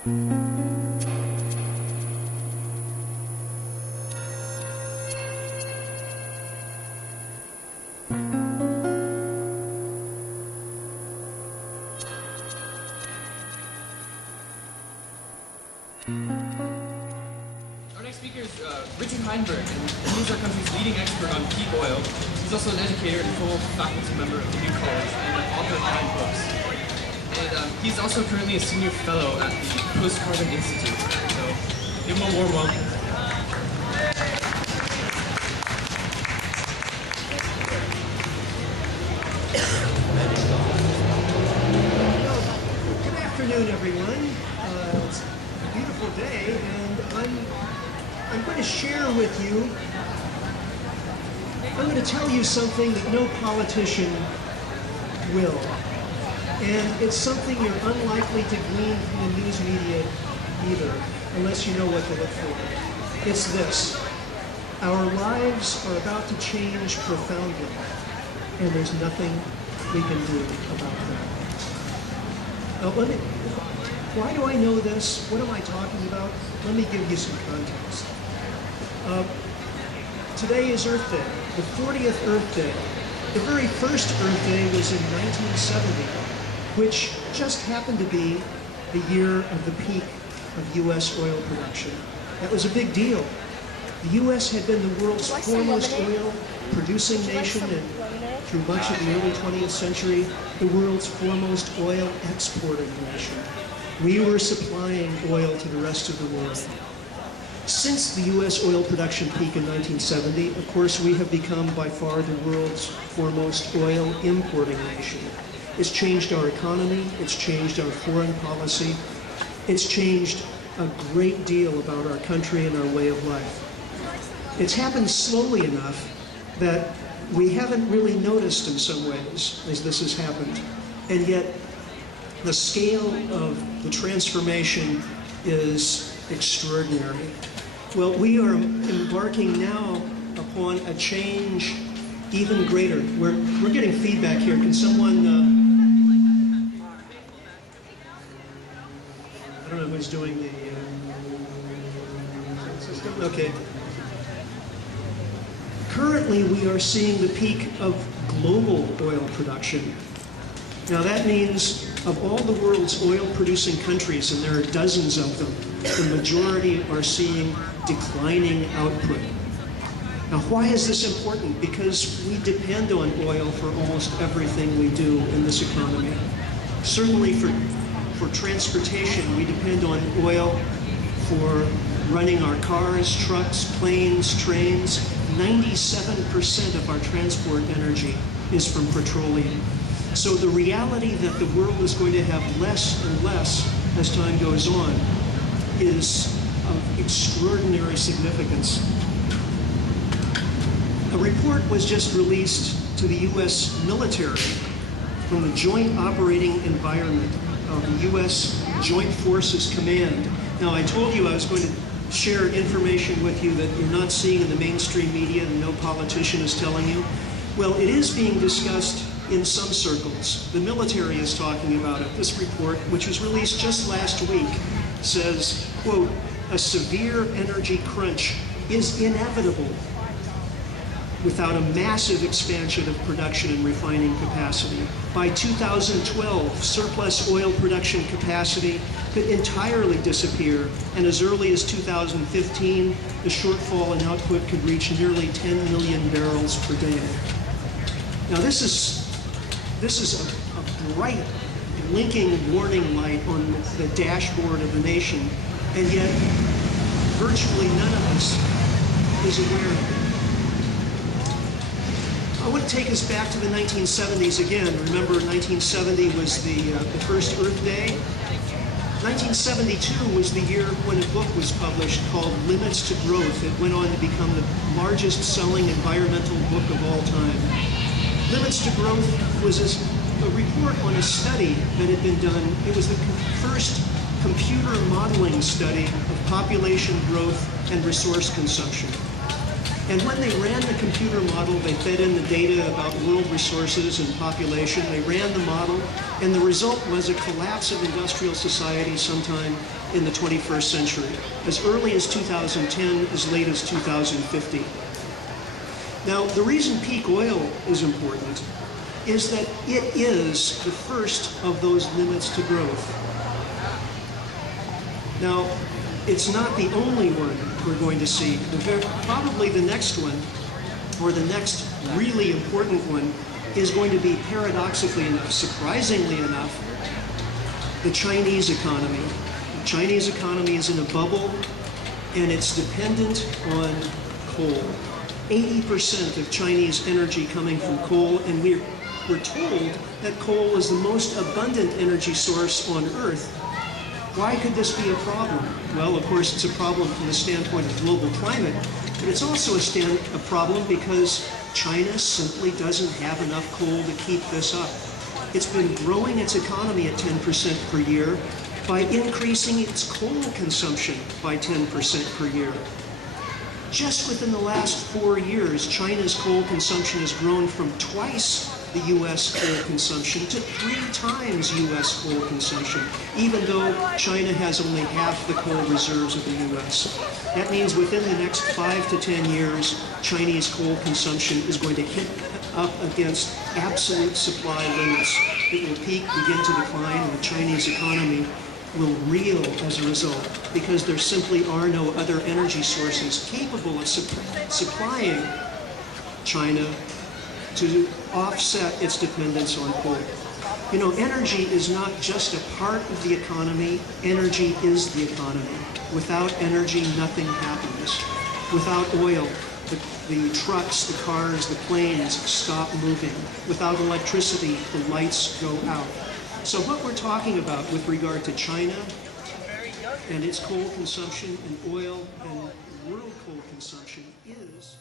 Our next speaker is Richard Heinberg, and he is our country's leading expert on peak oil. He's also an educator and full faculty member of the New College and an author of 9 books. And he's also currently a senior fellow at the Post-Carbon Institute. So give him a warm welcome. Good afternoon, everyone. It's a beautiful day, and I'm going to share with you, I'm going to tell you something that no politician will. And it's something you're unlikely to glean from the news media either, unless you know what to look for. It's this. Our lives are about to change profoundly, and there's nothing we can do about that. Now, why do I know this? What am I talking about? Let me give you some context. Today is Earth Day, the 40th Earth Day. The very first Earth Day was in 1970, which just happened to be the year of the peak of U.S. oil production. That was a big deal. The U.S. had been the world's foremost oil-producing nation, and through much of the early 20th century, the world's foremost oil-exporting nation. We were supplying oil to the rest of the world. Since the U.S. oil production peak in 1970, of course, we have become by far the world's foremost oil-importing nation. It's changed our economy, it's changed our foreign policy, it's changed a great deal about our country and our way of life. It's happened slowly enough that we haven't really noticed in some ways as this has happened. And yet, the scale of the transformation is extraordinary. Well, we are embarking now upon a change even greater. We're getting feedback here. Can someone, I don't know who's doing the system? Okay. Currently, we are seeing the peak of global oil production. Now that means of all the world's oil-producing countries, and there are dozens of them, the majority are seeing declining output. Now why is this important? Because we depend on oil for almost everything we do in this economy. Certainly for transportation, we depend on oil for running our cars, trucks, planes, trains. 97% of our transport energy is from petroleum. So the reality that the world is going to have less and less as time goes on is of extraordinary significance. A report was just released to the U.S. military from the Joint Operating Environment of the U.S. Joint Forces Command. Now, I told you I was going to share information with you that you're not seeing in the mainstream media and no politician is telling you. Well, it is being discussed in some circles. The military is talking about it. This report, which was released just last week, says, quote, "A severe energy crunch is inevitable without a massive expansion of production and refining capacity. By 2012, surplus oil production capacity could entirely disappear, and as early as 2015, the shortfall in output could reach nearly 10 million barrels per day." Now this is a bright blinking warning light on the dashboard of the nation, and yet virtually none of us is aware of it. I want to take us back to the 1970s again. Remember, 1970 was the first Earth Day. 1972 was the year when a book was published called Limits to Growth. It went on to become the largest selling environmental book of all time. Limits to Growth was a report on a study that had been done. It was the first computer modeling study of population growth and resource consumption. And when they ran the computer model, they fed in the data about world resources and population. They ran the model, and the result was a collapse of industrial society sometime in the 21st century, as early as 2010, as late as 2050. Now, the reason peak oil is important is that it is the first of those limits to growth. Now, it's not the only one we're going to see. Probably the next one, or the next really important one, is going to be, paradoxically enough, surprisingly enough, the Chinese economy. The Chinese economy is in a bubble, and it's dependent on coal. 80% of Chinese energy coming from coal, and we're told that coal is the most abundant energy source on Earth. Why could this be a problem? Well, of course, it's a problem from the standpoint of global climate, but it's also a problem because China simply doesn't have enough coal to keep this up. It's been growing its economy at 10% per year by increasing its coal consumption by 10% per year. Just within the last 4 years, China's coal consumption has grown from twice the U.S. coal consumption to 3 times U.S. coal consumption, even though China has only half the coal reserves of the U.S. That means within the next 5 to 10 years, Chinese coal consumption is going to hit up against absolute supply limits. It will peak, begin to decline, and the Chinese economy will reel as a result, because there simply are no other energy sources capable of supplying China to offset its dependence on coal. You know, energy is not just a part of the economy, energy is the economy. Without energy, nothing happens. Without oil, the trucks, the cars, the planes stop moving. Without electricity, the lights go out. So what we're talking about with regard to China and its coal consumption and oil and world coal consumption is...